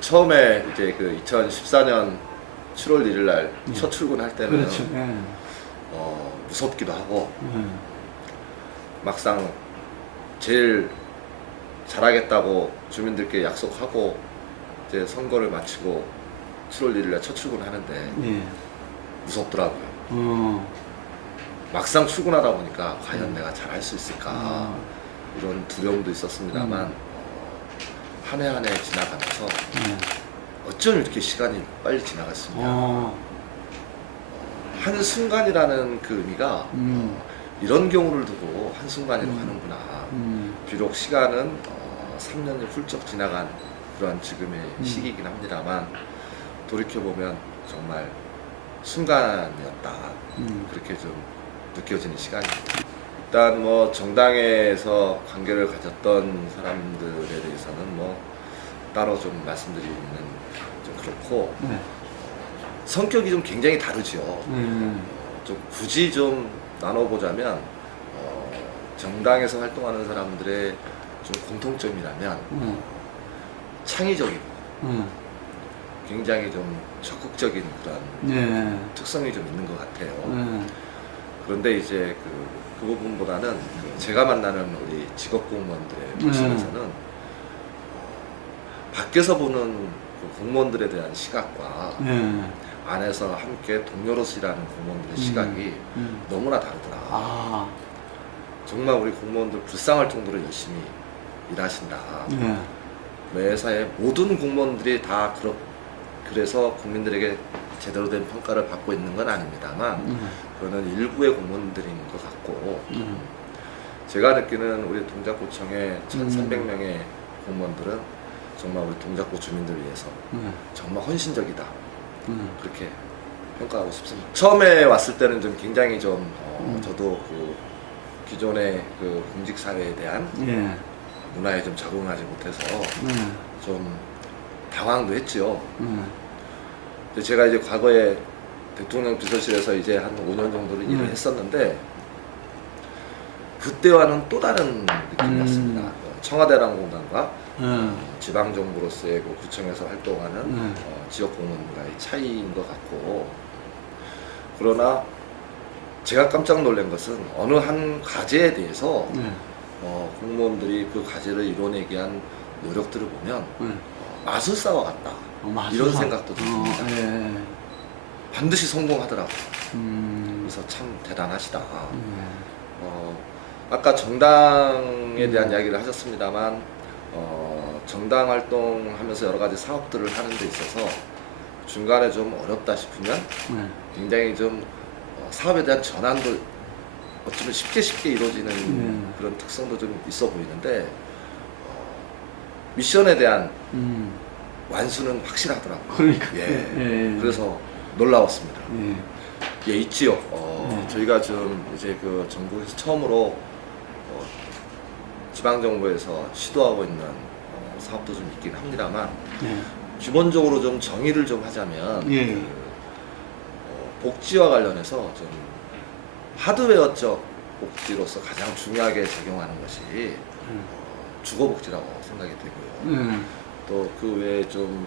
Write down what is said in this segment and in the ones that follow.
처음에 이제 그 2014년 7월 1일 날 첫 출근할 때는 그렇죠. 예. 무섭기도 하고 예. 막상 제일 잘하겠다고 주민들께 약속하고 이제 선거를 마치고 7월 1일 날 첫 출근하는데 예. 무섭더라고요. 막상 출근하다 보니까 과연 내가 잘할 수 있을까 이런 두려움도 있었습니다만 한 해 한 해 지나가면서 어쩜 이렇게 시간이 빨리 지나갈 수 있냐. 한 순간이라는 그 의미가 이런 경우를 두고 한 순간이라고 하는구나. 비록 시간은 3년이 훌쩍 지나간 그런 지금의 시기이긴 합니다만 돌이켜보면 정말 순간이었다. 그렇게 좀 느껴지는 시간입니다. 일단 뭐 정당에서 관계를 가졌던 사람들에 대해서는 뭐 따로 좀 말씀드리기는 좀 그렇고 성격이 좀 굉장히 다르죠. 좀 굳이 좀 나눠보자면 정당에서 활동하는 사람들의 좀 공통점이라면 창의적이고 굉장히 좀 적극적인 그런 특성이 좀 있는 것 같아요. 그런데 이제 그 부분보다는 제가 만나는 우리 직업공무원들의 모습에서는 밖에서 보는 그 공무원들에 대한 시각과 안에서 함께 동료로서 일하는 공무원들의 시각이 너무나 다르더라. 정말 우리 공무원들 불쌍할 정도로 열심히 일하신다. 매사에 모든 공무원들이 다 그래서 국민들에게 제대로 된 평가를 받고 있는 건 아닙니다만 그거는 일부의 공무원들인 것 같고 제가 느끼는 우리 동작구청의 1300명의 공무원들은 정말 우리 동작구 주민들 위해서 정말 헌신적이다. 그렇게 평가하고 싶습니다. 처음에 왔을 때는 좀 굉장히 좀 저도 그 기존의 그 공직 사회에 대한 문화에 좀 적응하지 못해서 좀 당황도 했지요. 근데 제가 이제 과거에 대통령 비서실에서 이제 한 5년 정도를 일을 했었는데 그때와는 또 다른 느낌이었습니다. 청와대랑 공단과 지방정부로서의 그 구청에서 활동하는 지역공무원과의 차이인 것 같고 그러나 제가 깜짝 놀란 것은 어느 한 과제에 대해서 공무원들이 그 과제를 이뤄내기 위한 노력들을 보면 마술사와 같다. 이런 생각도 듭니다. 반드시 성공하더라고요. 그래서 참 대단하시다. 아까 정당에 대한 이야기를 하셨습니다만 정당 활동하면서 여러 가지 사업들을 하는 데 있어서 중간에 좀 어렵다 싶으면 굉장히 좀 사업에 대한 전환도 어쩌면 쉽게 이루어지는 그런 특성도 좀 있어 보이는데 미션에 대한 완수는 확실하더라고요. 그러니까. 그래서 놀라웠습니다. 있지요. 저희가 좀 이제 그 전국에서 처음으로 지방정부에서 시도하고 있는 사업도 좀 있긴 합니다만 기본적으로 좀 정의를 좀 하자면 복지와 관련해서 좀 하드웨어적 복지로서 가장 중요하게 적용하는 것이 주거복지라고 생각이 되고요. 또 그 외에 좀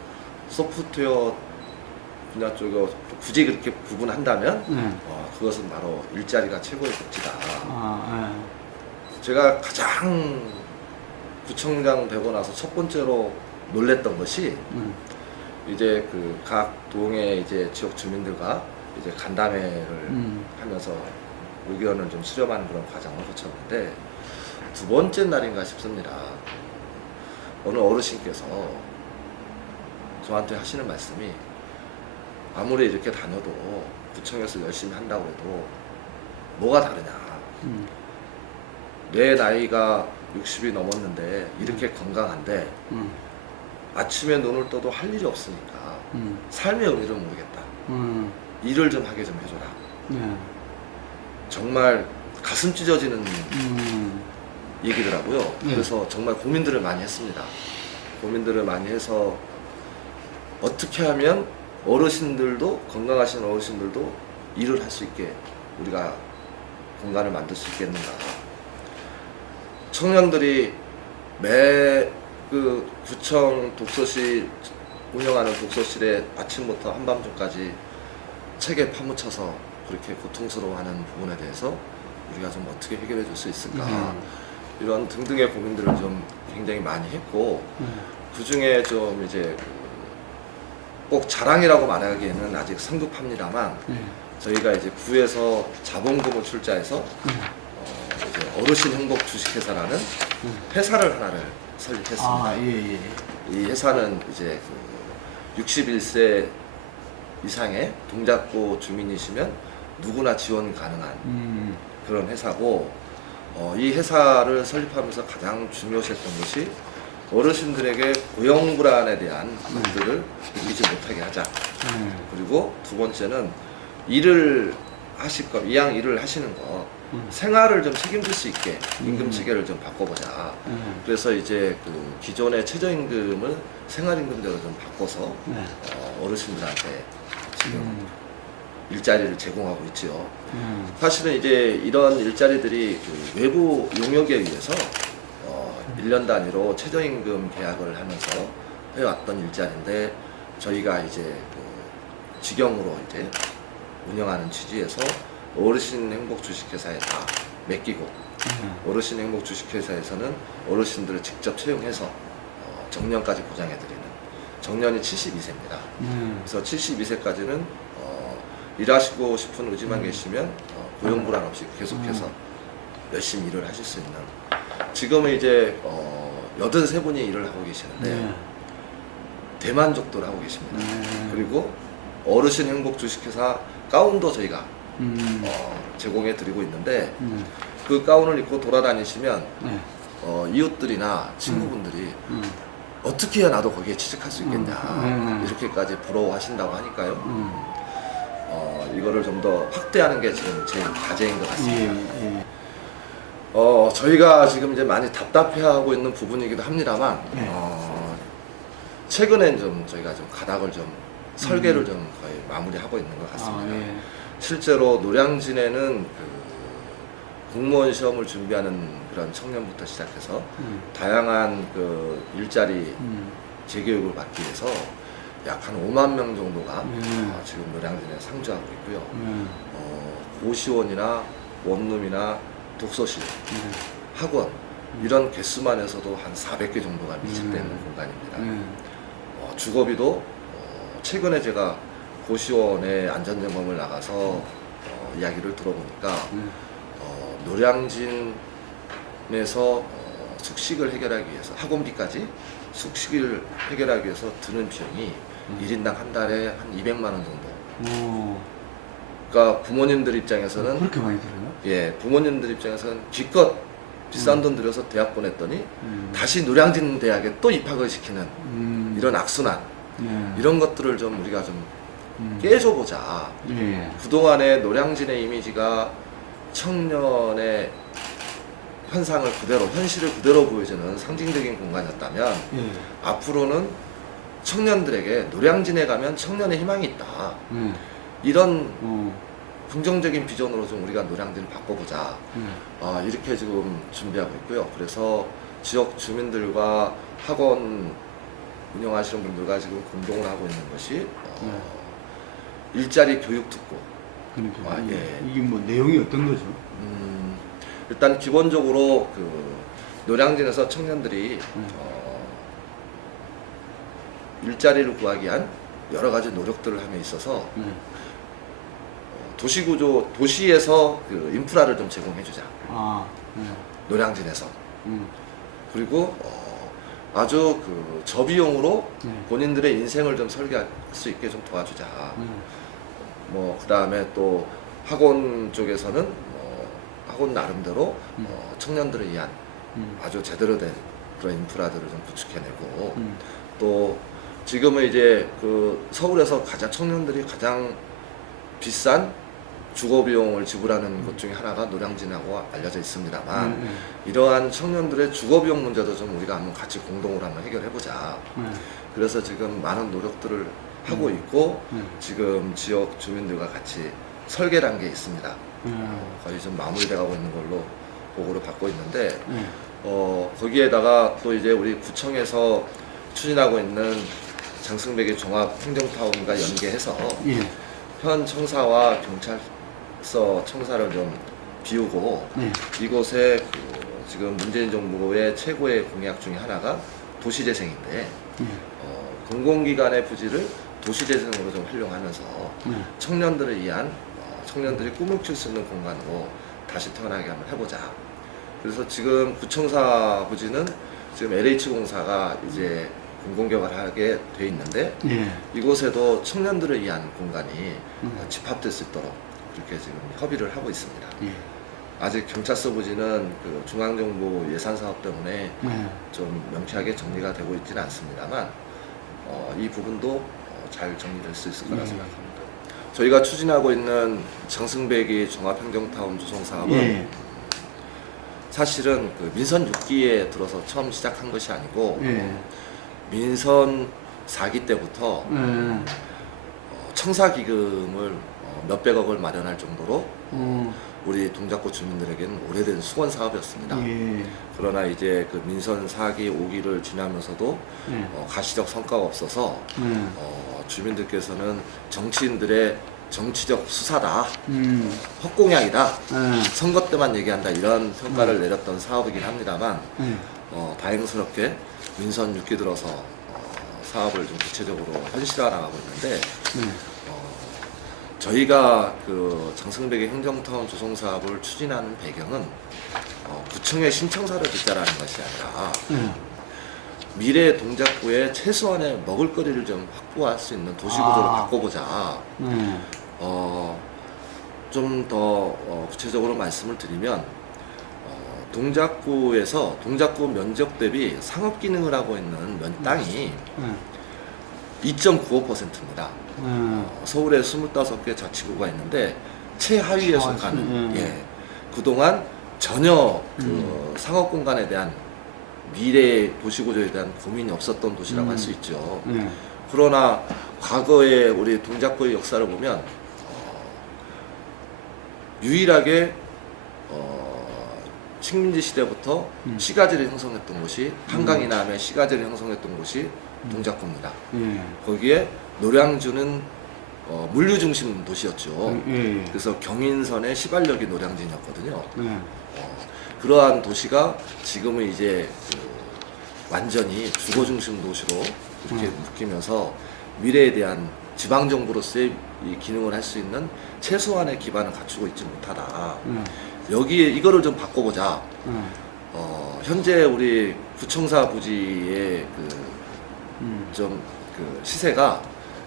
소프트웨어 분야 쪽에 굳이 그렇게 구분한다면 그것은 바로 일자리가 최고의 복지다. 제가 가장 구청장 되고 나서 첫 번째로 놀랬던 것이 이제 그 각 동의 이제 지역 주민들과 이제 간담회를 하면서 의견을 좀 수렴하는 그런 과정을 거쳤는데 두 번째 날인가 싶습니다. 어느 어르신께서 저한테 하시는 말씀이 아무리 이렇게 다녀도 구청에서 열심히 한다고 해도 뭐가 다르냐. 내 나이가 60이 넘었는데 이렇게 건강한데 아침에 눈을 떠도 할 일이 없으니까 삶의 의미를 모르겠다. 일을 좀 하게 좀 해줘라. 정말 가슴 찢어지는 얘기더라고요. 그래서 정말 고민들을 많이 했습니다. 고민들을 많이 해서 어떻게 하면 어르신들도 건강하신 어르신들도 일을 할 수 있게 우리가 공간을 만들 수 있겠는가. 청년들이 매 그 구청 독서실 운영하는 독서실에 아침부터 한밤중까지 책에 파묻혀서 그렇게 고통스러워하는 부분에 대해서 우리가 좀 어떻게 해결해 줄 수 있을까 이런 등등의 고민들을 좀 굉장히 많이 했고 그 중에 좀 이제 꼭 자랑이라고 말하기에는 아직 성급합니다만 저희가 이제 구에서 자본금을 출자해서 이제 어르신 행복 주식회사라는 회사를 하나를 설립했습니다. 이 회사는 이제 61세 이상의 동작구 주민이시면 누구나 지원 가능한 그런 회사고 이 회사를 설립하면서 가장 중요시했던 것이 어르신들에게 고용 불안에 대한 것들을 느끼지 못하게 하자. 그리고 두 번째는 일을 하실 거, 이왕 일을 하시는 거 생활을 좀 책임질 수 있게 임금 체계를 좀 바꿔보자. 그래서 이제 그 기존의 최저임금을 생활임금대로 좀 바꿔서 어르신들한테 지금 일자리를 제공하고 있죠. 사실은 이제 이런 일자리들이 그 외부 용역에 의해서 1년 단위로 최저임금 계약을 하면서 해왔던 일자리인데 저희가 이제 그 직영으로 이제 운영하는 취지에서 어르신 행복 주식회사에 다 맡기고 어르신 행복 주식회사에서는 어르신들을 직접 채용해서 정년까지 보장해드리는 정년이 72세입니다. 그래서 72세까지는 일하시고 싶은 의지만 계시면 고용 불안 없이 계속해서 열심히 일을 하실 수 있는 지금은 이제 83분이 일을 하고 계시는데 대만족도를 하고 계십니다. 그리고 어르신 행복 주식회사 가운도 저희가 제공해 드리고 있는데 그 가운을 입고 돌아다니시면 이웃들이나 친구분들이 어떻게 해야 나도 거기에 취직할 수 있겠냐 이렇게까지 부러워하신다고 하니까요. 이거를 좀 더 확대하는 게 지금 제 과제인 것 같습니다. 저희가 지금 이제 많이 답답해하고 있는 부분이기도 합니다만 최근엔 좀 저희가 좀 가닥을 좀 설계를 좀 거의 마무리하고 있는 것 같습니다. 실제로 노량진에는 그 공무원 시험을 준비하는 그런 청년부터 시작해서 다양한 그 일자리 재교육을 받기 위해서 약 한 5만 명 정도가 지금 노량진에 상주하고 있고요. 고시원이나 원룸이나 독서실, 학원 이런 개수만 해서도 한 400개 정도가 밀집되어 있는 공간입니다. 주거비도 최근에 제가 고시원의 안전점검을 나가서 이야기를 들어보니까 노량진에서 숙식을 해결하기 위해서 학원비까지 숙식을 해결하기 위해서 드는 비용이 1인당 한 달에 한 200만 원 정도. 그러니까 부모님들 입장에서는 그렇게 많이 들어요? 예, 부모님들 입장에서는 기껏 비싼 돈 들여서 대학 보냈더니 다시 노량진 대학에 또 입학을 시키는 이런 악순환 이런 것들을 좀 우리가 좀 깨줘보자. 그동안의 노량진의 이미지가 청년의 현상을 그대로 현실을 그대로 보여주는 상징적인 공간이었다면 앞으로는 청년들에게 노량진에 가면 청년의 희망이 있다. 이런 긍정적인 비전으로 좀 우리가 노량진을 바꿔보자. 이렇게 지금 준비하고 있고요. 그래서 지역 주민들과 학원 운영하시는 분들과 지금 공동을 하고 있는 것이 일자리 교육 특구. 그러니까 이게 뭐 내용이 어떤 거죠? 일단 기본적으로 그 노량진에서 청년들이 일자리를 구하기 위한 여러 가지 노력들을 함에 있어서 도시구조, 도시에서 그 인프라를 좀 제공해주자. 노량진에서. 그리고 아주 그 저비용으로 본인들의 인생을 좀 설계할 수 있게 좀 도와주자. 뭐, 그 다음에 또 학원 쪽에서는 학원 나름대로 청년들을 위한 아주 제대로 된 그런 인프라들을 좀 구축해내고 또 지금은 이제 그 서울에서 가장 청년들이 가장 비싼 주거 비용을 지불하는 것 중에 하나가 노량진하고 알려져 있습니다만 이러한 청년들의 주거 비용 문제도 좀 우리가 한번 같이 공동으로 한번 해결해 보자. 그래서 지금 많은 노력들을 하고 있고 지금 지역 주민들과 같이 설계란 게 있습니다. 거의 좀 마무리돼 가고 있는 걸로 보고를 받고 있는데 거기에다가 또 이제 우리 구청에서 추진하고 있는 장승백의 종합행정타운과 연계해서 예. 현 청사와 경찰서 청사를 좀 비우고 네. 이곳에 지금 문재인 정부의 최고의 공약 중에 하나가 도시재생인데 예. 공공기관의 부지를 도시재생으로 좀 활용하면서 예. 청년들을 위한 청년들이 꿈을 꿀 수 있는 공간으로 다시 태어나게 한번 해보자. 그래서 지금 구청사 부지는 지금 LH공사가 이제 공공개발하게 돼 있는데 예. 이곳에도 청년들을 위한 공간이 집합될 수 있도록 그렇게 지금 협의를 하고 있습니다. 예. 아직 경찰서 부지는 그 중앙정부 예산 사업 때문에 예. 좀 명쾌하게 정리가 되고 있지는 않습니다만 이 부분도 잘 정리될 수 있을 거라 생각합니다. 저희가 추진하고 있는 장승백이 종합행정타운 조성 사업은 예. 사실은 그 민선 6기에 들어서 처음 시작한 것이 아니고 예. 민선 4기 때부터 청사기금을 몇백억을 마련할 정도로 우리 동작구 주민들에게는 오래된 수건 사업이었습니다. 예. 그러나 이제 그 민선 4기, 5기를 지나면서도 예. 가시적 성과가 없어서 주민들께서는 정치인들의 정치적 수사다, 헛공약이다, 선거 때만 얘기한다 이런 평가를 내렸던 사업이긴 합니다만 다행스럽게 민선 6기 들어서 사업을 좀 구체적으로 현실화 나가고 있는데 저희가 그 장승백의 행정타운 조성 사업을 추진하는 배경은 구청의 신청사를 듣자라는 것이 아니라 미래 동작구에 최소한의 먹을거리를 좀 확보할 수 있는 도시구조를 바꿔보자. 좀 더 구체적으로 말씀을 드리면 동작구에서 동작구 면적 대비 상업기능을 하고 있는 땅이 2.95%입니다. 서울에 25개 자치구가 있는데 최하위에 속하는 그동안 전혀 그 상업 공간에 대한 미래 도시구조에 대한 고민이 없었던 도시라고 할 수 있죠. 그러나 과거에 우리 동작구의 역사를 보면 유일하게 식민지 시대부터 시가지를 형성했던 곳이 한강 이남에 시가지를 형성했던 곳이 동작구입니다. 거기에 노량주는 물류 중심 도시였죠. 그래서 경인선의 시발역이 노량진이었거든요. 그러한 도시가 지금은 이제 완전히 주거 중심 도시로 이렇게 묶이면서 미래에 대한 지방 정부로서의 이 기능을 할 수 있는 최소한의 기반을 갖추고 있지 못하다. 여기에 이거를 좀 바꿔보자. 현재 우리 구청사 부지의 그 시세가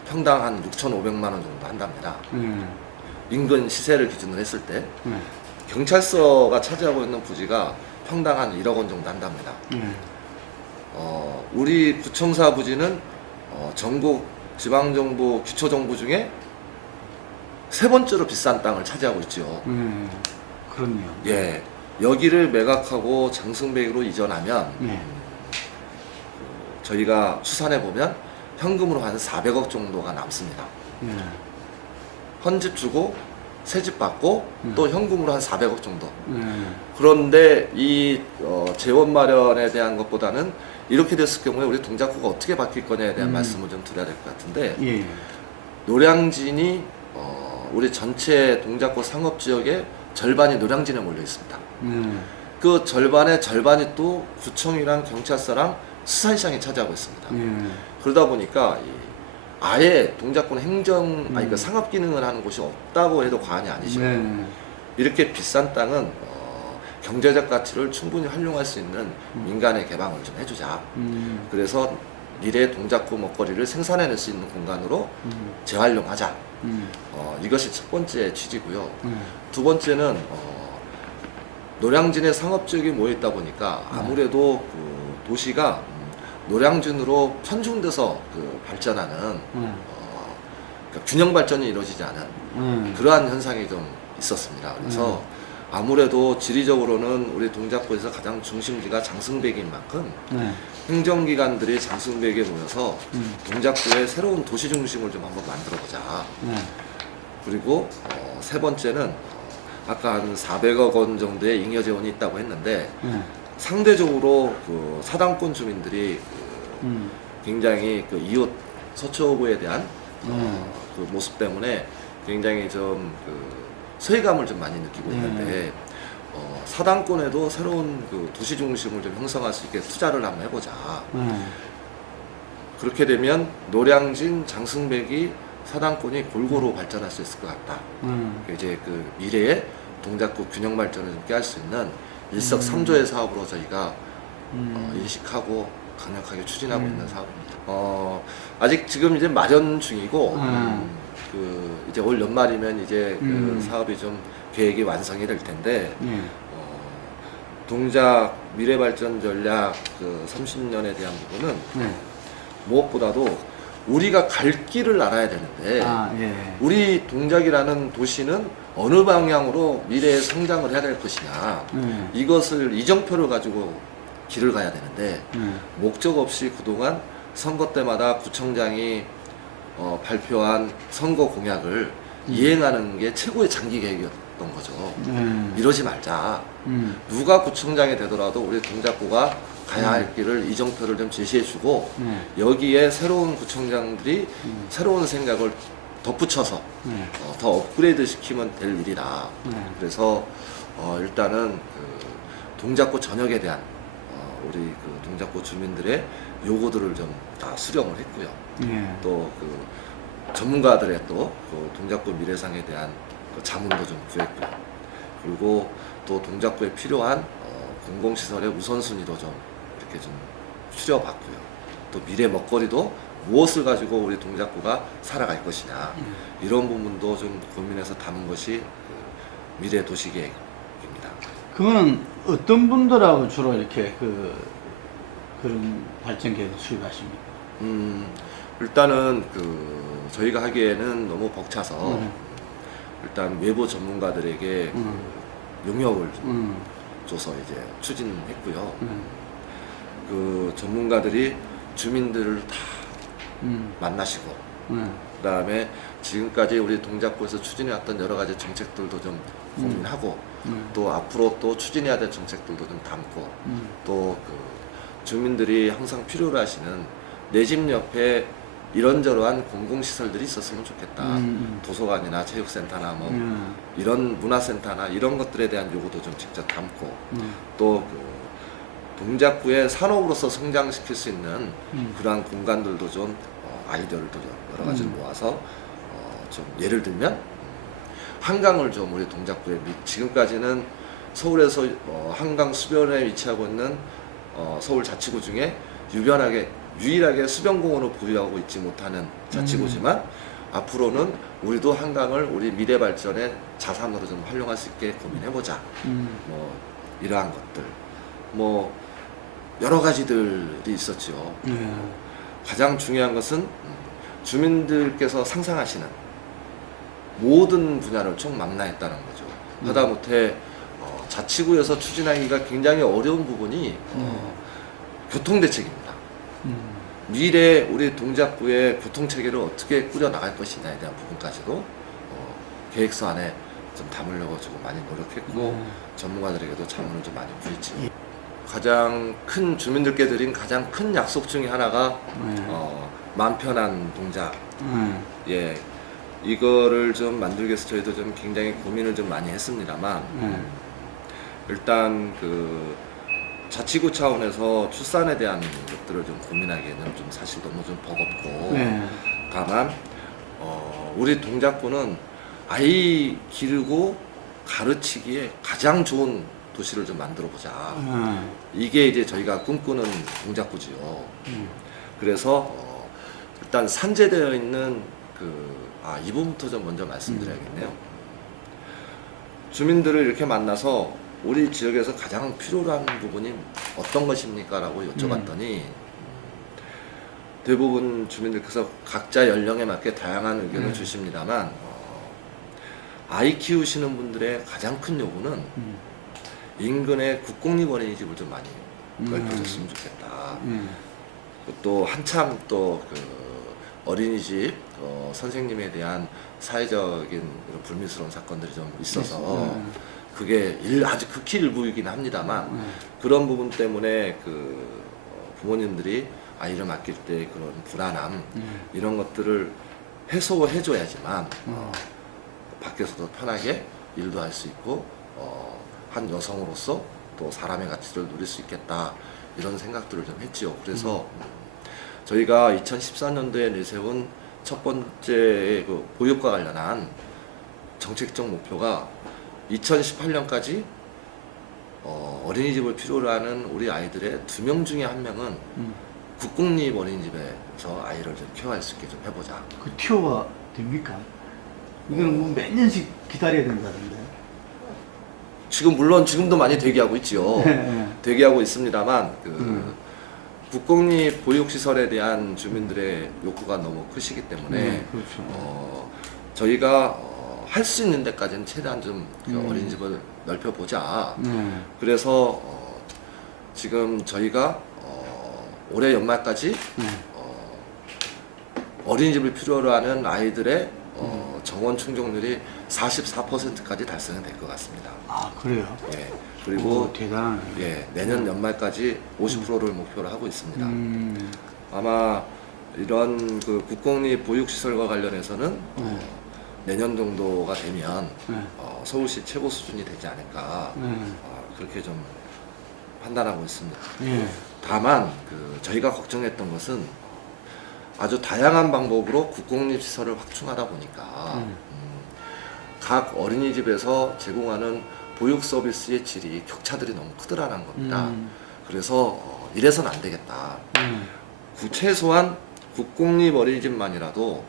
평당 한 6,500만 원 정도 한답니다. 인근 시세를 기준으로 했을 때 경찰서가 차지하고 있는 부지가 평당 한 1억 원 정도 한답니다. 우리 구청사 부지는 전국 지방정부, 기초정부 중에 세 번째로 비싼 땅을 차지하고 있죠. 그렇네요. 예, 여기를 매각하고 장승백으로 이전하면 저희가 추산해 보면 현금으로 한 400억 정도가 남습니다. 헌집 주고 새집 받고 또 현금으로 한 400억 정도. 그런데 이 재원 마련에 대한 것보다는 이렇게 됐을 경우에 우리 동작구가 어떻게 바뀔 거냐에 대한 말씀을 좀 드려야 될 것 같은데 노량진이 우리 전체 동작구 상업지역의 절반이 노량진에 몰려 있습니다. 그 절반의 절반이 또 구청이랑 경찰서랑 수산시장이 차지하고 있습니다. 그러다 보니까 아예 동작구는 그 상업 기능을 하는 곳이 없다고 해도 과언이 아니죠. 이렇게 비싼 땅은 경제적 가치를 충분히 활용할 수 있는 민간의 개방을 좀 해주자. 그래서 미래 동작구 먹거리를 생산해낼 수 있는 공간으로 재활용하자. 이것이 첫 번째 취지고요. 두 번째는 노량진에 상업지역이 모여 있다 보니까 아무래도 그 도시가 노량진으로 편중돼서 그 발전하는 그러니까 균형 발전이 이루어지지 않은 그러한 현상이 좀 있었습니다. 그래서 아무래도 지리적으로는 우리 동작구에서 가장 중심지가 장승백인 만큼 행정기관들이 장승백에 모여서 동작구의 새로운 도시 중심을 좀 한번 만들어보자. 그리고 세 번째는 아까 한 400억 원 정도의 잉여 재원이 있다고 했는데 상대적으로 그 사당권 주민들이 굉장히 그 이웃 서초구에 대한 그 모습 때문에 굉장히 좀 그 소외감을 좀 많이 느끼고 있는데 사당권에도 새로운 그 도시 중심을 좀 형성할 수 있게 투자를 한번 해보자. 그렇게 되면 노량진, 장승백이 사당권이 골고루 발전할 수 있을 것 같다. 이제 그 미래의 동작구 균형 발전을 좀 깨할 수 있는 일석삼조의 사업으로 저희가 인식하고 강력하게 추진하고 있는 사업입니다. 아직 지금 이제 마련 중이고 그 이제 올 연말이면 이제 그 사업이 좀 계획이 완성이 될 텐데 동작 미래발전 전략 그 30년에 대한 부분은 무엇보다도 우리가 갈 길을 알아야 되는데 우리 동작이라는 도시는 어느 방향으로 미래의 성장을 해야 될 것이냐 이것을 이정표를 가지고 길을 가야 되는데 목적 없이 그동안 선거 때마다 구청장이 발표한 선거 공약을 이행하는 게 최고의 장기 계획이었던 거죠. 이러지 말자. 누가 구청장이 되더라도 우리 동작구가 가야 할 길을 이정표를 좀 제시해주고 여기에 새로운 구청장들이 새로운 생각을 덧붙여서 더 업그레이드 시키면 될 일이다. 그래서 일단은 그 동작구 전역에 대한 우리 그 동작구 주민들의 요구들을 좀 다 수렴을 했고요. 또 그 전문가들의 또 그 동작구 미래상에 대한 그 자문도 좀 구했고요. 그리고 또 동작구에 필요한 공공시설의 우선순위도 좀 이렇게 좀 추려봤고요. 또 미래 먹거리도 무엇을 가지고 우리 동작구가 살아갈 것이냐 이런 부분도 좀 고민해서 담은 것이 그 미래 도시계획입니다. 그거는 어떤 분들하고 주로 이렇게 그런 발전 계획을 수립하십니까? 일단은 그 저희가 하기에는 너무 벅차서 일단 외부 전문가들에게 그 용역을 좀 줘서 이제 추진했고요. 그 전문가들이 주민들을 다 만나시고 그다음에 지금까지 우리 동작구에서 추진해왔던 여러 가지 정책들도 좀 고민하고 또 앞으로 또 추진해야 될 정책들도 좀 담고 또 그 주민들이 항상 필요로 하시는 내 집 옆에 이런저러한 공공시설들이 있었으면 좋겠다. 도서관이나 체육센터나 뭐 이런 문화센터나 이런 것들에 대한 요구도 좀 직접 담고 또 그 동작구의 산업으로서 성장시킬 수 있는 그러한 공간들도 좀 아이디어를 좀 여러 가지를 모아서 좀 예를 들면 한강을 좀 우리 동작구에 지금까지는 서울에서 한강 수변에 위치하고 있는 서울 자치구 중에 유일하게 수변공원을 보유하고 있지 못하는 자치구지만 앞으로는 우리도 한강을 우리 미래 발전의 자산으로 좀 활용할 수 있게 고민해보자. 뭐 이러한 것들, 뭐 여러 가지들이 있었죠. 가장 중요한 것은 주민들께서 상상하시는 모든 분야를 총망라했다는 거죠. 하다못해 자치구에서 추진하기가 굉장히 어려운 부분이 교통대책입니다. 미래 우리 동작구의 교통체계를 어떻게 꾸려나갈 것이냐에 대한 부분까지도 계획서 안에 좀 담으려고 지금 많이 노력했고 전문가들에게도 자문을 좀 많이 구했지. 가장 큰 주민들께 드린 가장 큰 약속 중에 하나가 마음 편한 동작. 예, 이거를 좀 만들기 위해서 저희도 좀 굉장히 고민을 좀 많이 했습니다만 일단 그 자치구 차원에서 출산에 대한 것들을 좀 고민하기에는 좀 사실 너무 좀 버겁고 다만 우리 동작구는 아이 기르고 가르치기에 가장 좋은 도시를 좀 만들어 보자. 이게 이제 저희가 꿈꾸는 동작구지요. 그래서 일단 산재되어 있는 이 부분부터 좀 먼저 말씀드려야겠네요. 주민들을 이렇게 만나서 우리 지역에서 가장 필요로 하는 부분이 어떤 것입니까? 라고 여쭤봤더니 대부분 주민들께서 각자 연령에 맞게 다양한 의견을 주십니다만 아이 키우시는 분들의 가장 큰 요구는 인근에 국공립 어린이집을 좀 많이 넓혀줬으면 좋겠다. 또 한참 또 그 어린이집 선생님에 대한 사회적인 불미스러운 사건들이 좀 있어서 그게 아주 극히 일부이긴 합니다만 그런 부분 때문에 그 부모님들이 아이를 맡길 때 그런 불안함 이런 것들을 해소해줘야지만 밖에서도 편하게 일도 할 수 있고 한 여성으로서 또 사람의 가치를 누릴 수 있겠다 이런 생각들을 좀 했지요. 그래서 저희가 2014년도에 내세운 첫 번째 그 보육과 관련한 정책적 목표가 2018년까지 어린이집을 필요로 하는 우리 아이들의 2명 중에 1명은 국공립 어린이집에서 아이를 좀 케어할 수 있게 좀 해보자. 그 티오가 됩니까? 이거는 뭐 몇 년씩 기다려야 된다던데. 물론 지금도 많이 대기하고 있지요. 대기하고 있습니다만 국공립 보육시설에 대한 주민들의 욕구가 너무 크시기 때문에 그렇죠. 저희가 할 수 있는 데까지는 최대한 좀 어린이집을 넓혀보자. 그래서 지금 저희가 올해 연말까지 어린이집을 필요로 하는 아이들의 정원 충족률이 44%까지 달성이 될 것 같습니다. 아, 그래요? 예. 그리고 대단하네. 예, 내년 연말까지 50%를 목표로 하고 있습니다. 아마 이런 그 국공립 보육시설과 관련해서는 내년 정도가 되면 서울시 최고 수준이 되지 않을까 그렇게 좀 판단하고 있습니다. 다만 저희가 걱정했던 것은 아주 다양한 방법으로 국공립 시설을 확충하다 보니까 각 어린이집에서 제공하는 보육 서비스의 질이 격차들이 너무 크더라는 겁니다. 그래서 이래서는 안 되겠다. 최소한 국공립 어린이집만이라도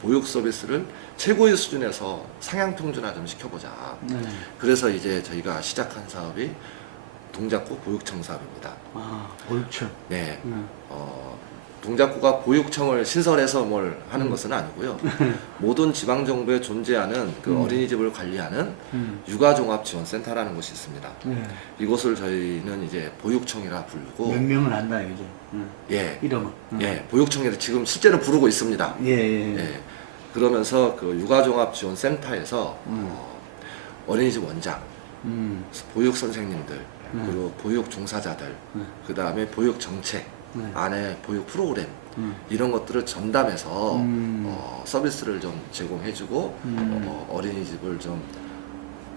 보육 서비스를 최고의 수준에서 상향 평준화 좀 시켜보자. 그래서 이제 저희가 시작한 사업이 동작구 보육청 사업입니다. 아, 보육청. 네. 동작구가 보육청을 신설해서 뭘 하는 것은 아니고요. 모든 지방 정부에 존재하는 그 어린이집을 관리하는 육아종합지원센터라는 곳이 있습니다. 이곳을 저희는 이제 보육청이라 부르고 몇 명을 한다 이제. 예, 이름은. 예, 보육청이라 지금 실제로 부르고 있습니다. 예. 그러면서 그 육아종합지원센터에서 어린이집 원장, 보육 선생님들, 그리고 보육 종사자들, 그 다음에 보육 정책, 안에 보육 프로그램 이런 것들을 전담해서 서비스를 좀 제공해주고 어린이집을 좀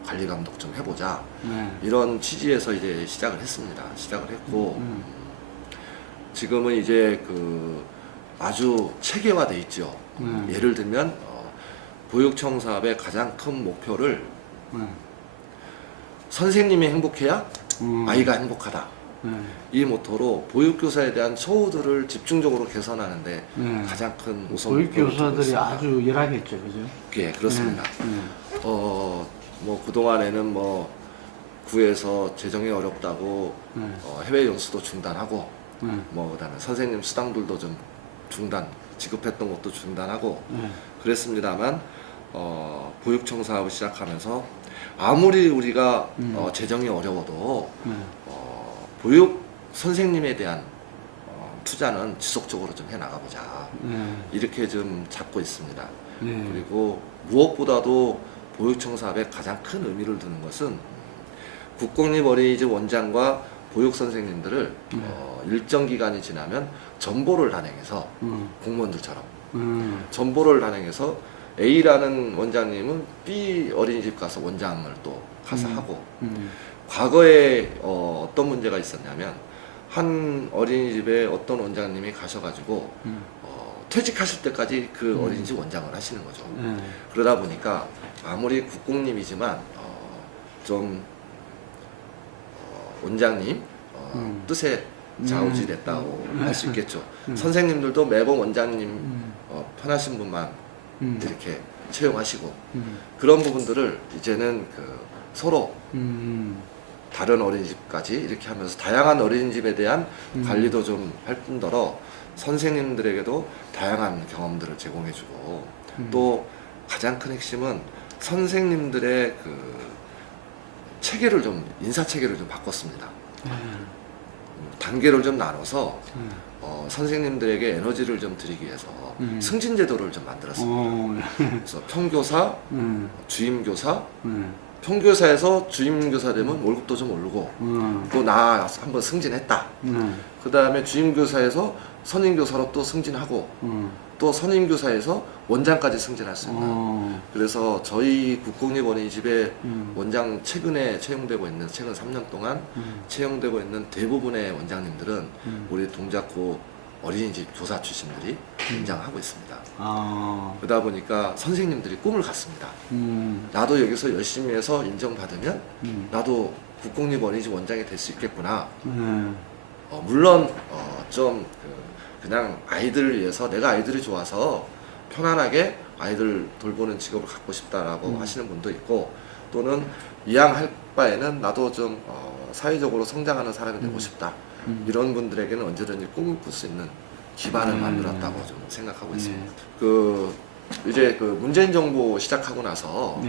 관리 감독 좀 해보자 이런 취지에서 이제 시작을 했습니다. 시작을 했고 지금은 이제 그 아주 체계화돼 있죠. 예를 들면 보육청 사업의 가장 큰 목표를 선생님이 행복해야 아이가 행복하다. 이 모토로 보육교사에 대한 처우들을 집중적으로 개선하는데 가장 큰 우선 보육교사들이 아주 열하겠죠, 그죠? 예, 그렇습니다. 뭐 그동안에는 뭐 구에서 재정이 어렵다고 해외 연수도 중단하고 뭐 그다음에 선생님 수당들도 좀 지급했던 것도 중단하고 그랬습니다만 보육청 사업을 시작하면서 아무리 우리가 재정이 어려워도 보육 선생님에 대한 투자는 지속적으로 좀 해나가보자 이렇게 좀 잡고 있습니다. 그리고 무엇보다도 보육청 사업에 가장 큰 의미를 두는 것은 국공립 어린이집 원장과 보육 선생님들을 일정 기간이 지나면 전보를 단행해서 공무원들처럼 전보를 단행해서 A라는 원장님은 B 어린이집 가서 원장을 또 가서 하고 과거에 어떤 문제가 있었냐면 한 어린이집에 어떤 원장님이 가셔가지고 퇴직하실 때까지 그 어린이집 원장을 하시는 거죠. 그러다 보니까 아무리 국공립이지만 좀 원장님 뜻에 좌우지됐다고 할 수 있겠죠. 선생님들도 매번 원장님 편하신 분만 이렇게 채용하시고 그런 부분들을 이제는 서로 다른 어린이집까지 이렇게 하면서 다양한 어린이집에 대한 관리도 좀 할 뿐더러 선생님들에게도 다양한 경험들을 제공해주고 또 가장 큰 핵심은 선생님들의 체계를 인사 체계를 좀 바꿨습니다. 단계를 좀 나눠서 선생님들에게 에너지를 좀 드리기 위해서 승진 제도를 좀 만들었습니다. 그래서 평교사, 주임교사, 평교사에서 주임교사 되면 월급도 좀 오르고 또 나 한번 승진했다. 그 다음에 주임교사에서 선임교사로 또 승진하고 또 선임교사에서 원장까지 승진할 수 있는. 그래서 저희 국공립 어린이집의 원장 최근에 채용되고 있는 최근 3년 동안 채용되고 있는 대부분의 원장님들은 우리 동작구 어린이집 교사 출신들이 원장하고 있습니다. 그러다 보니까 선생님들이 꿈을 갖습니다. 나도 여기서 열심히 해서 인정받으면 나도 국공립 어린이집 원장이 될 수 있겠구나. 물론 좀 그냥 아이들을 위해서 내가 아이들이 좋아서 편안하게 아이들 돌보는 직업을 갖고 싶다라고 하시는 분도 있고, 또는 이왕할 바에는 나도 좀 사회적으로 성장하는 사람이 되고 싶다. 이런 분들에게는 언제든지 꿈을 꿀 수 있는 기반을 만들었다고 좀 생각하고 있습니다. 이제 문재인 정부 시작하고 나서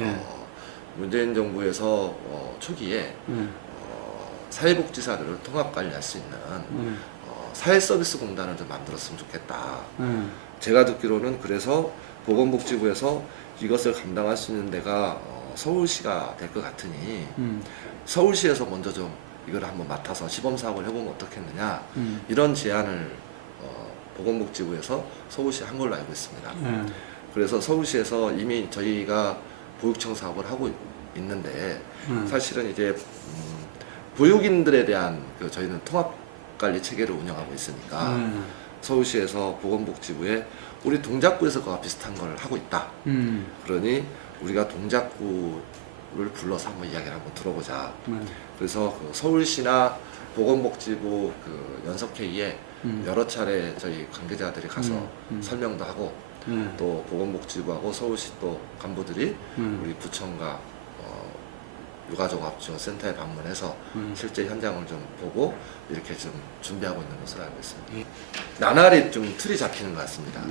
문재인 정부에서 초기에 사회복지사를 통합관리할 수 있는 사회서비스공단을 좀 만들었으면 좋겠다. 제가 듣기로는 그래서 보건복지부에서 이것을 감당할 수 있는 데가 서울시가 될 것 같으니 서울시에서 먼저 좀 이걸 한번 맡아서 시범사업을 해보면 어떻겠느냐, 이런 제안을 보건복지부에서 서울시에 한 걸로 알고 있습니다. 그래서 서울시에서 이미 저희가 보육청 사업을 하고 있는데 사실은 이제 보육인들에 대한 저희는 통합관리 체계를 운영하고 있으니까 서울시에서 보건복지부에 우리 동작구에서 그와 비슷한 걸 하고 있다. 그러니 우리가 동작구를 불러서 한번 이야기를 한번 들어보자. 그래서 서울시나 보건복지부 연석회의에 여러 차례 저희 관계자들이 가서 설명도 하고 또 보건복지부하고 서울시 또 간부들이 우리 구청과 유가족합지원센터에 방문해서 실제 현장을 좀 보고 이렇게 좀 준비하고 있는 것으로 알고 있습니다. 나날이 좀 틀이 잡히는 것 같습니다.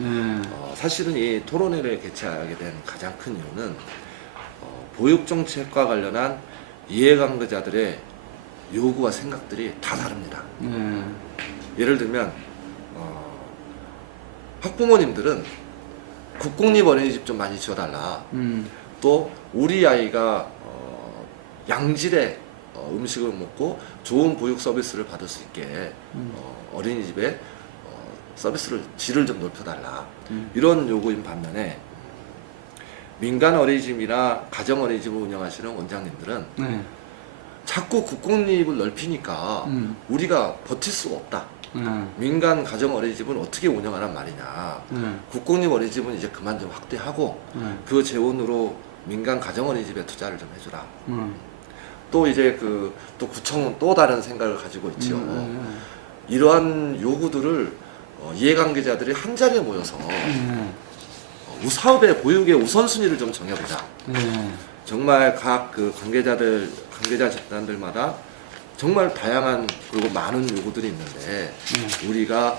사실은 이 토론회를 개최하게 된 가장 큰 이유는 보육정책과 관련한 이해관계자들의 요구와 생각들이 다 다릅니다. 예를 들면 학부모님들은 국공립 어린이집 좀 많이 지어달라. 또 우리 아이가 양질의 음식을 먹고 좋은 보육 서비스를 받을 수 있게 어린이집에 서비스를 질을 좀 높여달라. 이런 요구인 반면에 민간 어린이집이나 가정 어린이집을 운영하시는 원장님들은 자꾸 국공립을 넓히니까 우리가 버틸 수가 없다. 민간 가정 어린이집은 어떻게 운영하란 말이냐. 국공립 어린이집은 이제 그만 좀 확대하고 그 재원으로 민간 가정 어린이집에 투자를 좀 해주라. 또 이제 또 구청은 또 다른 생각을 가지고 있지요. 이러한 요구들을 이해관계자들이 한 자리에 모여서 사업의 보육의 우선순위를 좀 정해보자. 정말 각 관계자 집단들마다 정말 다양한 그리고 많은 요구들이 있는데 우리가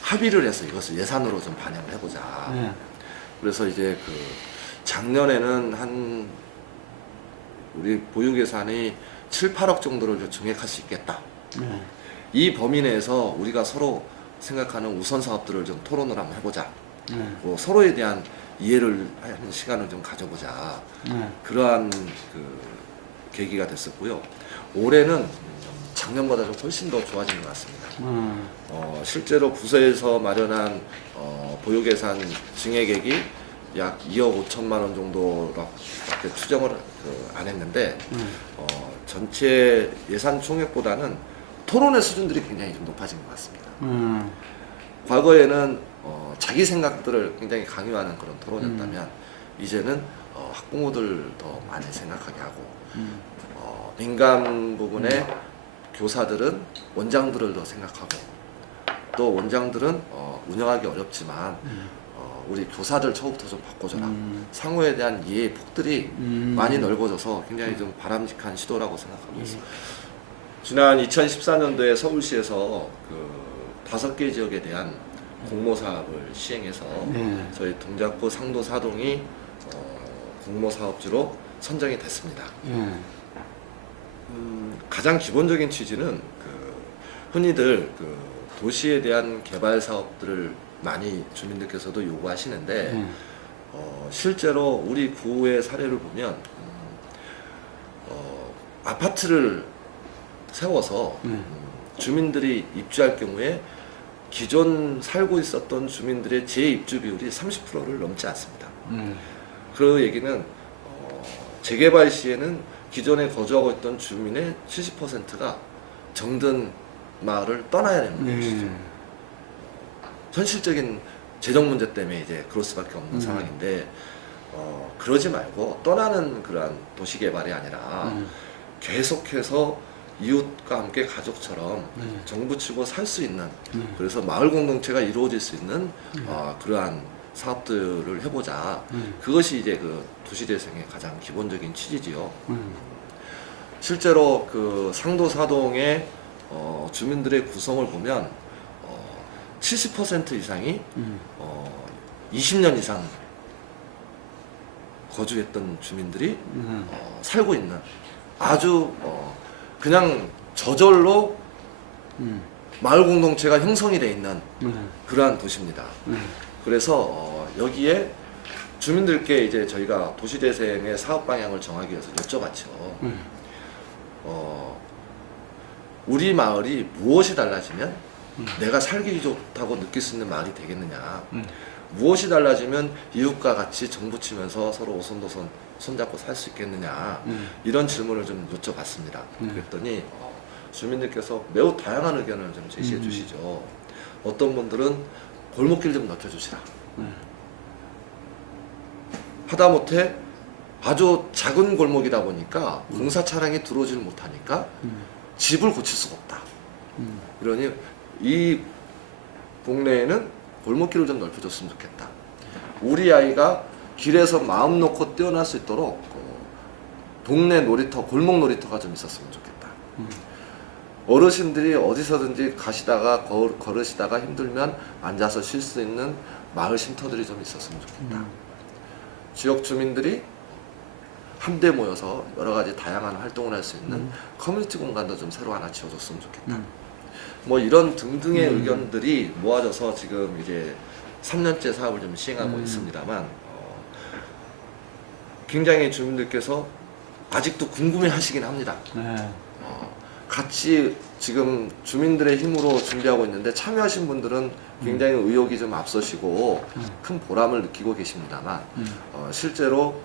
합의를 해서 이것을 예산으로 좀 반영을 해보자. 그래서 이제 작년에는 우리 보육 예산이 7, 8억 정도를 증액할 수 있겠다. 이 범위 내에서 우리가 서로 생각하는 우선 사업들을 좀 토론을 한번 해보자. 서로에 대한 이해를 하는 시간을 좀 가져보자. 그러한 계기가 됐었고요. 올해는 작년보다 좀 훨씬 더 좋아진 것 같습니다. 실제로 부서에서 마련한 보육 예산 증액액이 약 2억 5천만 원 정도밖에 추정을 안 했는데 전체 예산 총액보다는 토론의 수준들이 굉장히 좀 높아진 것 같습니다. 과거에는 자기 생각들을 굉장히 강요하는 그런 토론이었다면 이제는 학부모들 더 많이 생각하게 하고 민간 부분의 교사들은 원장들을 더 생각하고 또 원장들은 운영하기 어렵지만 우리 교사들 처우부터 좀 바꿔줘라. 상호에 대한 이해의 폭들이 많이 넓어져서 굉장히 좀 바람직한 시도라고 생각하고 있습니다. 지난 2014년도에 서울시에서 5개 지역에 대한 공모 사업을 시행해서 저희 동작구 상도 사동이 공모 사업지로 선정이 됐습니다. 가장 기본적인 취지는 흔히들 도시에 대한 개발 사업들을 많이 주민들께서도 요구하시는데 실제로 우리 구의 사례를 보면 아파트를 세워서 주민들이 입주할 경우에 기존 살고 있었던 주민들의 재입주 비율이 30%를 넘지 않습니다. 그 얘기는 재개발 시에는 기존에 거주하고 있던 주민의 70%가 정든 마을을 떠나야 되는 것이죠. 현실적인 재정 문제 때문에 이제 그럴 수밖에 없는 상황인데 그러지 말고 떠나는 그러한 도시 개발이 아니라 계속해서 이웃과 함께 가족처럼 정부 치고 살 수 있는 그래서 마을 공동체가 이루어질 수 있는 그러한 사업들을 해보자. 그것이 이제 그 도시재생의 가장 기본적인 취지지요. 실제로 그 상도 사동의 주민들의 구성을 보면 70% 이상이 20년 이상 거주했던 주민들이 살고 있는 아주 그냥 저절로 마을 공동체가 형성이 돼 있는 그러한 도시입니다. 그래서 여기에 주민들께 이제 저희가 도시재생의 사업 방향을 정하기 위해서 여쭤봤죠. 우리 마을이 무엇이 달라지면 내가 살기 좋다고 느낄 수 있는 마을이 되겠느냐. 무엇이 달라지면 이웃과 같이 정부 치면서 서로 오손도손 손잡고 살 수 있겠느냐. 이런 질문을 좀 여쭤봤습니다. 그랬더니 주민들께서 매우 다양한 의견을 좀 제시해 주시죠. 어떤 분들은 골목길 좀 넓혀주시라. 하다못해 아주 작은 골목이다 보니까 공사 차량이 들어오지를 못하니까 집을 고칠 수가 없다. 그러니 이 동네에는 골목길을 좀 넓혀줬으면 좋겠다. 우리 아이가 길에서 마음 놓고 뛰어날 수 있도록 동네 놀이터, 골목 놀이터가 좀 있었으면 좋겠다. 어르신들이 어디서든지 가시다가 걸으시다가 힘들면 앉아서 쉴 수 있는 마을 쉼터들이 좀 있었으면 좋겠다. 지역 주민들이 함께 모여서 여러 가지 다양한 활동을 할 수 있는 커뮤니티 공간도 좀 새로 하나 지어줬으면 좋겠다. 뭐 이런 등등의 의견들이 모아져서 지금 이제 3년째 사업을 좀 시행하고 있습니다만 굉장히 주민들께서 아직도 궁금해 하시긴 합니다. 같이 지금 주민들의 힘으로 준비하고 있는데 참여하신 분들은 굉장히 의욕이 좀 앞서시고 큰 보람을 느끼고 계십니다만 실제로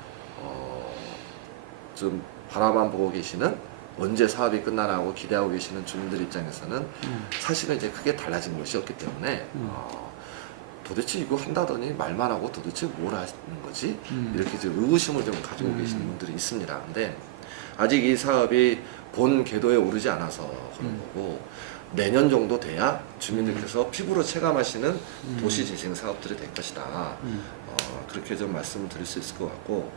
좀 바라만 보고 계시는 언제 사업이 끝나라고 기대하고 계시는 주민들 입장에서는 사실은 이제 크게 달라진 것이 없기 때문에 도대체 이거 한다더니 말만 하고 도대체 뭘 하는 거지? 이렇게 이제 의구심을 좀 가지고 계시는 분들이 있습니다. 근데 아직 이 사업이 본 궤도에 오르지 않아서 그런 거고 내년 정도 돼야 주민들께서 피부로 체감하시는 도시재생 사업들이 될 것이다. 그렇게 좀 말씀을 드릴 수 있을 것 같고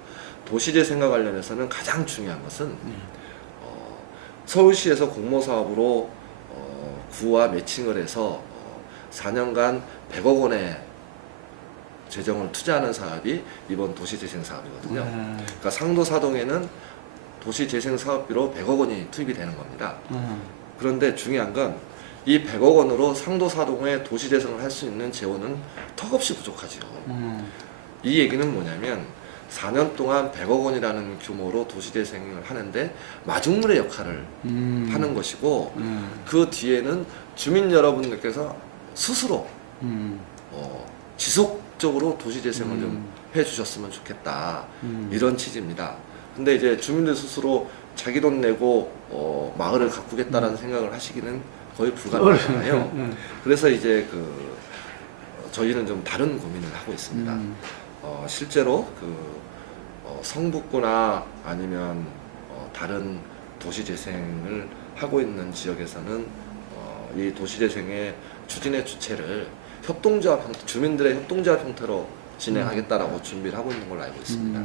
도시재생과 관련해서는 가장 중요한 것은 서울시에서 공모사업으로 구와 매칭을 해서 4년간 100억 원의 재정을 투자하는 사업이 이번 도시재생 사업이거든요. 그러니까 상도사동에는 도시재생 사업비로 100억 원이 투입이 되는 겁니다. 그런데 중요한 건 이 100억 원으로 상도사동에 도시재생을 할 수 있는 재원은 턱없이 부족하죠. 이 얘기는 뭐냐면 4년 동안 100억 원이라는 규모로 도시재생을 하는데 마중물의 역할을 하는 것이고 그 뒤에는 주민 여러분들께서 스스로 지속적으로 도시재생을 좀 해주셨으면 좋겠다. 이런 취지입니다. 근데 이제 주민들 스스로 자기 돈 내고 마을을 가꾸겠다라는 생각을 하시기는 거의 불가능하잖아요. 그래서 이제 저희는 좀 다른 고민을 하고 있습니다. 실제로 성북구나 아니면 다른 도시재생을 하고 있는 지역에서는 이 도시재생의 추진의 주체를 주민들의 협동조합 형태로 진행하겠다라고 준비를 하고 있는 걸로 알고 있습니다.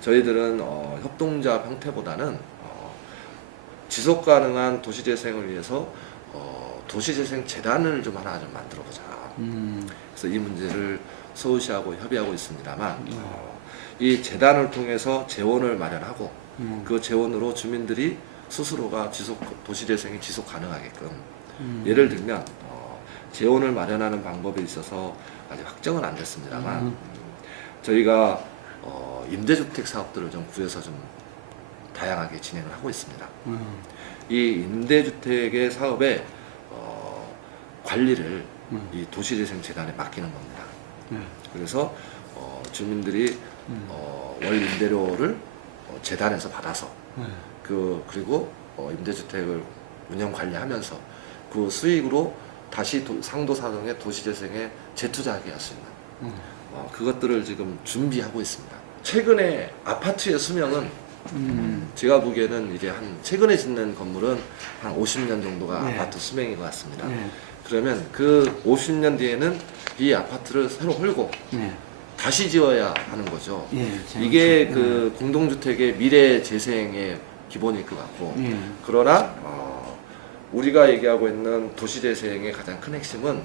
저희들은 협동조합 형태보다는 지속 가능한 도시재생을 위해서 도시재생 재단을 좀 하나 좀 만들어 보자. 그래서 이 문제를 서울시하고 협의하고 있습니다만 이 재단을 통해서 재원을 마련하고 그 재원으로 주민들이 스스로가 도시재생이 지속 가능하게끔 예를 들면 재원을 마련하는 방법에 있어서 아직 확정은 안 됐습니다만 저희가 임대주택 사업들을 좀 구해서 좀 다양하게 진행을 하고 있습니다. 이 임대주택의 사업의 관리를 이 도시재생재단에 맡기는 겁니다. 그래서 주민들이 월 임대료를 재단에서 받아서 그리고 임대주택을 운영 관리하면서 그 수익으로 다시 상도사동의 도시재생에 재투자하게 할 수 있는 그것들을 지금 준비하고 있습니다. 최근에 아파트의 수명은 제가 보기에는 이제 최근에 짓는 건물은 한 50년 정도가 네. 아파트 수명인 것 같습니다. 네. 그러면 그 50년 뒤에는 이 아파트를 새로 헐고 네. 다시 지어야 하는 거죠. 예, 이게 재밌죠. 그 공동주택의 미래 재생의 기본일 것 같고, 예. 그러나 우리가 얘기하고 있는 도시재생의 가장 큰 핵심은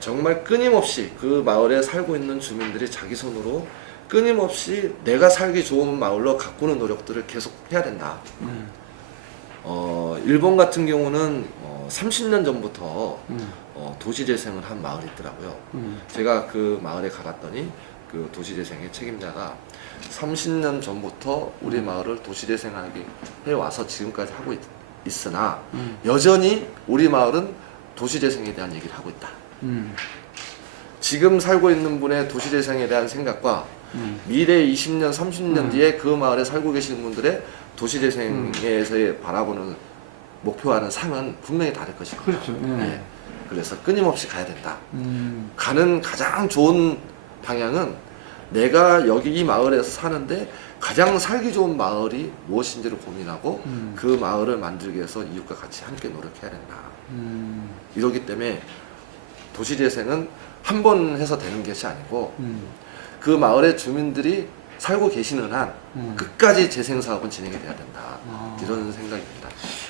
정말 끊임없이 그 마을에 살고 있는 주민들이 자기 손으로 끊임없이 내가 살기 좋은 마을로 가꾸는 노력들을 계속 해야 된다. 일본 같은 경우는 30년 전부터 도시재생을 한 마을이 있더라고요. 제가 그 마을에 가봤더니 그 도시재생의 책임자가 30년 전부터 우리 마을을 도시재생하게 해와서 지금까지 하고 있으나 여전히 우리 마을은 도시재생에 대한 얘기를 하고 있다. 지금 살고 있는 분의 도시재생에 대한 생각과 미래 20년, 30년 뒤에 그 마을에 살고 계시는 분들의 도시재생에서 바라보는 목표와는 상은 분명히 다를 것입니다. 그렇죠. 예. 네. 그래서 끊임없이 가야 된다. 가는 가장 좋은 방향은 내가 여기 이 마을에서 사는데 가장 살기 좋은 마을이 무엇인지를 고민하고 그 마을을 만들기 위해서 이웃과 같이 함께 노력해야 된다. 이러기 때문에 도시재생은 한 번 해서 되는 것이 아니고 그 마을의 주민들이 살고 계시는 한 끝까지 재생사업은 진행이 돼야 된다. 이런 생각입니다.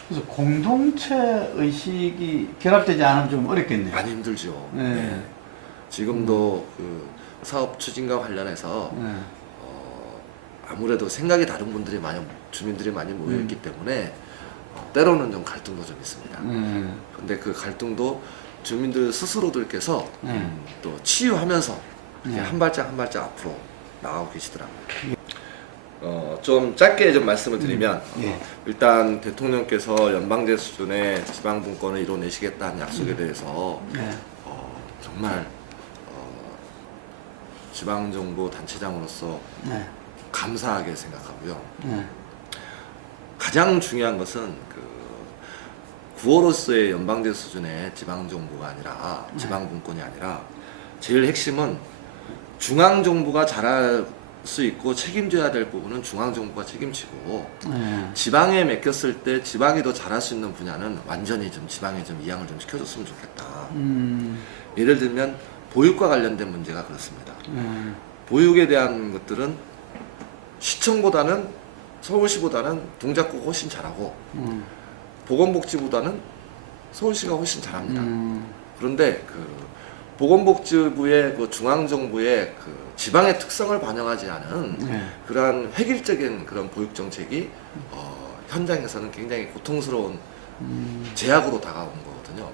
그래서 공동체 의식이 결합되지 않으면 좀 어렵겠네요. 많이 힘들죠. 네. 네. 지금도 그 사업 추진과 관련해서 아무래도 생각이 다른 분들이 주민들이 많이 모여있기 때문에 때로는 좀 갈등도 좀 있습니다. 근데 그 갈등도 주민들 스스로들께서 또 치유하면서 이렇게 한 발짝 한 발짝 앞으로 나가고 계시더라고요. 좀 짧게 좀 말씀을 드리면 예. 일단 대통령께서 연방제 수준의 지방분권을 이뤄내시겠다는 약속에 대해서 네. 정말 지방정부 단체장으로서 네. 감사하게 생각하고요. 네. 가장 중요한 것은 그 구호로서의 연방제 수준의 지방정부가 아니라 지방분권이 아니라 제일 핵심은 중앙정부가 잘할 수 있고 책임져야 될 부분은 중앙정부가 책임지고 네. 지방에 맡겼을 때 지방이 더 잘할 수 있는 분야는 완전히 좀 지방에 좀 이양을 좀 시켜줬으면 좋겠다. 예를 들면 보육과 관련된 문제가 그렇습니다. 보육에 대한 것들은 시청보다는 서울시보다는 동작구가 훨씬 잘하고 보건복지보다는 서울시가 훨씬 잘합니다. 그런데 그 보건복지부의 그 중앙정부의 그 지방의 특성을 반영하지 않은 그러한 획일적인 그런 보육 정책이 현장에서는 굉장히 고통스러운 제약으로 다가오는 거거든요.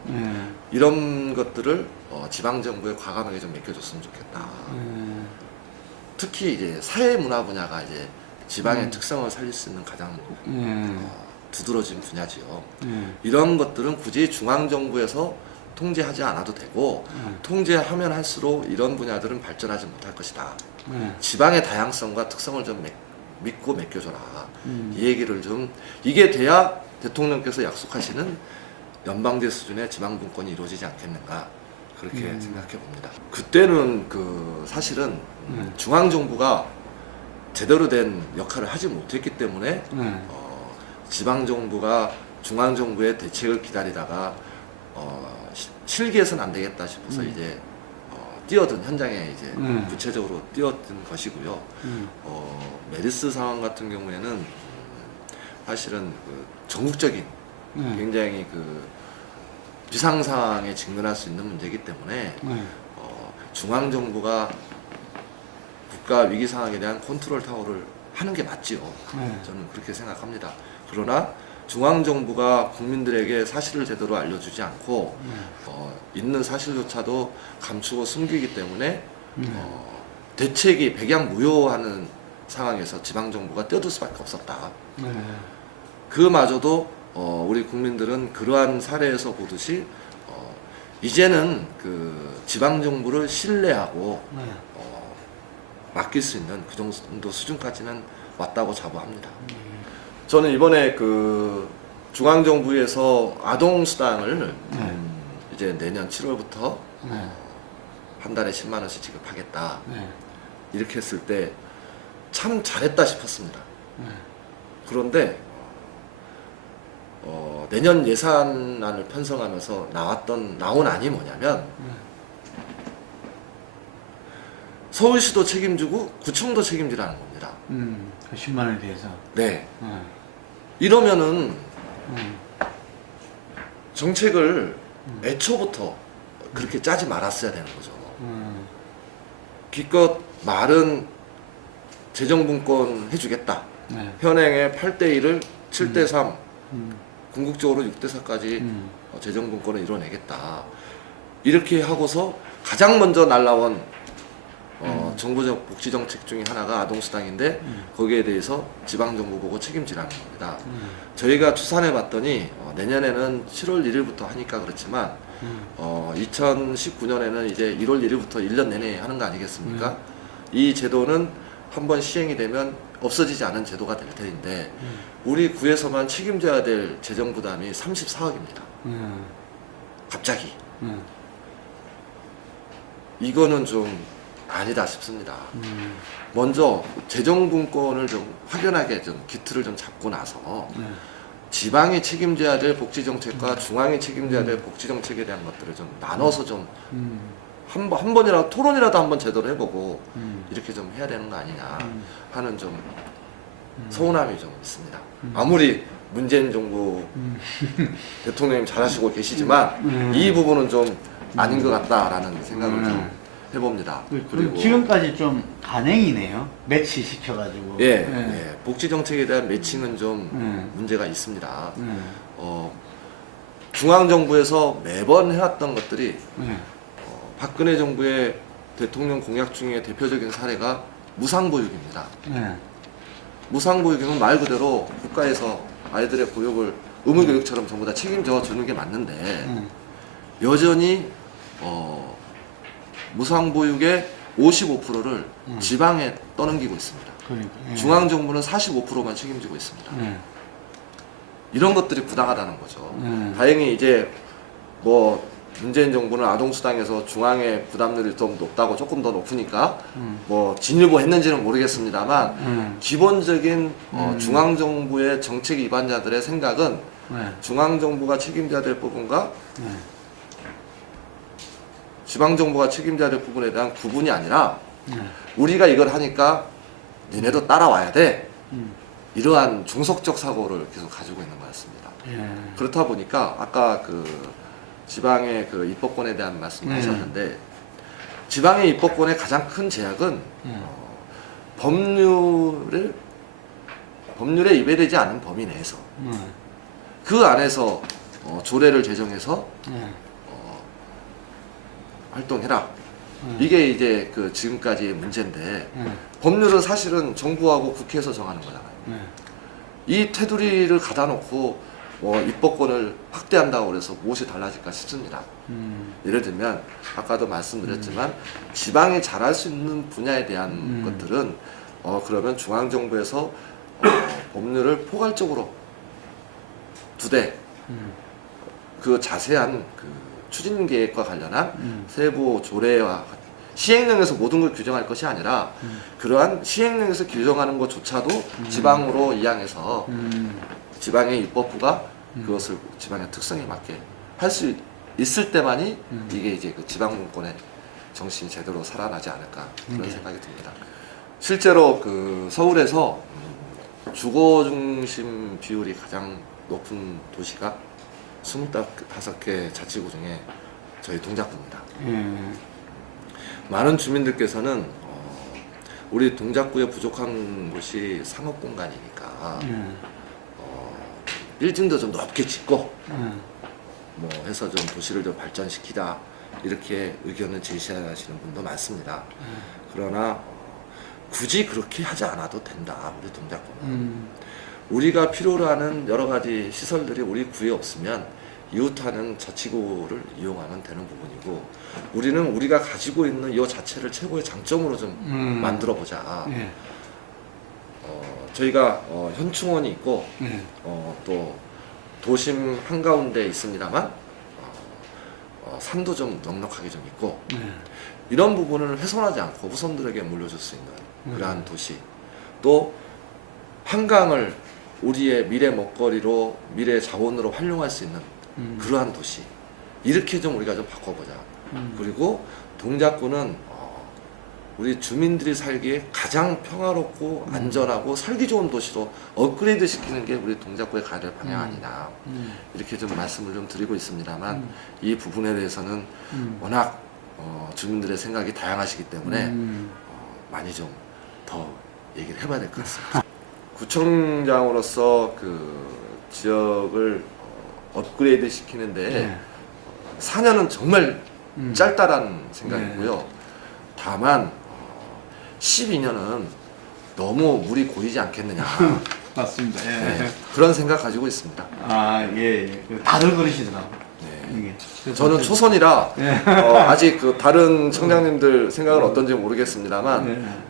이런 것들을 지방정부에 과감하게 좀 맡겨줬으면 좋겠다. 특히 이제 사회문화 분야가 이제 지방의 특성을 살릴 수 있는 가장 두드러진 분야지요. 이런 것들은 굳이 중앙정부에서 통제하지 않아도 되고 통제하면 할수록 이런 분야들은 발전하지 못할 것이다. 지방의 다양성과 특성을 좀 믿고 맡겨줘라. 이 얘기를 좀 이게 돼야 대통령께서 약속하시는 연방제 수준의 지방분권이 이루어지지 않겠는가 그렇게 생각해 봅니다. 그때는 그 사실은 중앙정부가 제대로 된 역할을 하지 못했기 때문에 지방정부가 중앙정부의 대책을 기다리다가 실기해서는 안 되겠다 싶어서 이제 뛰어든 현장에 이제 구체적으로 뛰어든 것이고요. 메르스 상황 같은 경우에는 사실은 그 전국적인 굉장히 그 비상 상황에 직면할 수 있는 문제이기 때문에 중앙 정부가 국가 위기 상황에 대한 컨트롤 타워를 하는 게 맞지요. 저는 그렇게 생각합니다. 그러나 중앙정부가 국민들에게 사실을 제대로 알려주지 않고 있는 사실조차도 감추고 숨기기 때문에 대책이 백양무효하는 상황에서 지방정부가 뛰어들 수밖에 없었다. 네. 그마저도 우리 국민들은 그러한 사례에서 보듯이 이제는 그 지방정부를 신뢰하고 네. 맡길 수 있는 그 정도 수준까지는 왔다고 자부합니다. 저는 이번에 그 중앙정부에서 아동수당을 네. 이제 내년 7월부터 네. 한 달에 10만 원씩 지급하겠다. 네. 이렇게 했을 때 참 잘했다 싶었습니다. 네. 그런데 내년 예산안을 편성하면서 나온 안이 뭐냐면 서울시도 책임지고 구청도 책임지라는 겁니다. 그 10만 원에 대해서. 네. 네. 이러면은 정책을 애초부터 그렇게 짜지 말았어야 되는 거죠. 기껏 말은 재정분권 해주겠다. 네. 현행의 8대1을 7대3, 음. 궁극적으로 6대4까지 재정분권을 이뤄내겠다. 이렇게 하고서 가장 먼저 날라온 정부적 복지정책 중에 하나가 아동수당인데 거기에 대해서 지방정부 보고 책임지라는 겁니다. 저희가 추산해 봤더니 내년에는 7월 1일부터 하니까 그렇지만 2019년에는 이제 1월 1일부터 1년 내내 하는 거 아니겠습니까? 이 제도는 한번 시행이 되면 없어지지 않은 제도가 될 텐데 우리 구에서만 책임져야 될 재정 부담이 34억입니다. 갑자기. 이거는 좀 아니다 싶습니다. 먼저 재정분권을 좀 확연하게 좀 기틀을 좀 잡고 나서 지방이 책임져야 될 복지정책과 중앙이 책임져야 될 복지정책에 대한 것들을 좀 나눠서 좀 한 번이라도 토론이라도 한번 제대로 해보고 이렇게 좀 해야 되는 거 아니냐 하는 좀 서운함이 좀 있습니다. 아무리 문재인 정부 대통령님 잘하시고 계시지만 이 부분은 좀 아닌 것 같다라는 생각을 좀 해봅니다. 그리고 지금까지 좀 간행이네요. 매치 시켜가지고. 예, 예. 복지 정책에 대한 매칭은 좀 문제가 있습니다. 중앙 정부에서 매번 해왔던 것들이 박근혜 정부의 대통령 공약 중에 대표적인 사례가 무상보육입니다. 무상보육은 말 그대로 국가에서 아이들의 보육을 의무교육처럼 전부 다 책임져 주는 게 맞는데 여전히 무상보육의 55%를 지방에 떠넘기고 있습니다. 그러니까, 중앙정부는 45%만 책임지고 있습니다. 이런 것들이 부당하다는 거죠. 다행히 이제 뭐 문재인 정부는 아동수당에서 중앙의 부담률이 좀 높다고 조금 더 높으니까 뭐 진일보 했는지는 모르겠습니다만 기본적인 중앙정부의 정책 위반자들의 생각은 중앙정부가 책임져야 될 부분과 지방정부가 책임져야 될 부분에 대한 구분이 아니라 우리가 이걸 하니까 니네도 따라와야 돼. 이러한 중속적 사고를 계속 가지고 있는 것 같습니다. 그렇다 보니까 아까 그 지방의 그 입법권에 대한 말씀을 하셨는데 지방의 입법권의 가장 큰 제약은 법률에 위배되지 않은 범위 내에서 그 안에서 조례를 제정해서 활동해라. 이게 이제 그 지금까지의 문제인데 법률은 사실은 정부하고 국회에서 정하는 거잖아요. 이 테두리를 가다 놓고 입법권을 확대한다고 그래서 무엇이 달라질까 싶습니다. 예를 들면 아까도 말씀드렸지만 지방이 잘할 수 있는 분야에 대한 것들은 그러면 중앙정부에서 법률을 포괄적으로 두되 그 자세한 그 추진 계획과 관련한 세부 조례와 시행령에서 모든 걸 규정할 것이 아니라 그러한 시행령에서 규정하는 것조차도 지방으로 이양해서 지방의 입법부가 그것을 지방의 특성에 맞게 할 수 있을 때만이 이게 이제 그 지방분권의 정신이 제대로 살아나지 않을까 그런 생각이 듭니다. 실제로 그 서울에서 주거 중심 비율이 가장 높은 도시가 25개 자치구 중에 저희 동작구입니다. 많은 주민들께서는 우리 동작구에 부족한 곳이 상업 공간이니까 빌딩도 좀 높게 짓고 뭐 해서 좀 도시를 좀 발전시키자 이렇게 의견을 제시하시는 분도 많습니다. 그러나 굳이 그렇게 하지 않아도 된다. 우리 동작구는 우리가 필요로 하는 여러 가지 시설들이 우리 구에 없으면 이웃하는 자치구를 이용하면 되는 부분이고, 우리는 우리가 가지고 있는 이 자체를 최고의 장점으로 좀 만들어 보자. 예. 저희가 현충원이 있고 예. 또 도심 한가운데 있습니다만 산도 좀 넉넉하게 좀 있고, 예. 이런 부분을 훼손하지 않고 후손들에게 물려줄 수 있는 그러한 도시, 또 한강을 우리의 미래 먹거리로, 미래 자원으로 활용할 수 있는 그러한 도시, 이렇게 좀 우리가 좀 바꿔보자. 그리고 동작구는 우리 주민들이 살기에 가장 평화롭고 안전하고 살기 좋은 도시로 업그레이드 시키는 게 우리 동작구의 가야 될 방향 아니냐, 이렇게 좀 말씀을 좀 드리고 있습니다만, 이 부분에 대해서는 워낙 주민들의 생각이 다양하시기 때문에 많이 좀 더 얘기를 해봐야 될 것 같습니다. 구청장으로서 그 지역을 업그레이드 시키는데 4년은 정말 짧다라는 생각이고요. 다만 12년은 너무 물이 고이지 않겠느냐. 맞습니다. 예. 네, 그런 생각 가지고 있습니다. 아, 예, 예. 다들 그러시더라고. 네. 이게. 저는 초선이라 예. 아직 그 다른 청장님들 생각은 어떤지 모르겠습니다만 예.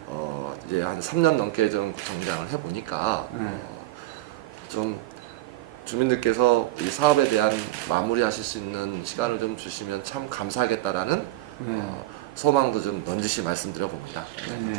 이제 한 3년 넘게 좀 구청장을 해보니까 좀 주민들께서 이 사업에 대한 마무리하실 수 있는 시간을 좀 주시면 참 감사하겠다라는 소망도 좀 넌지시 말씀드려 봅니다. 네.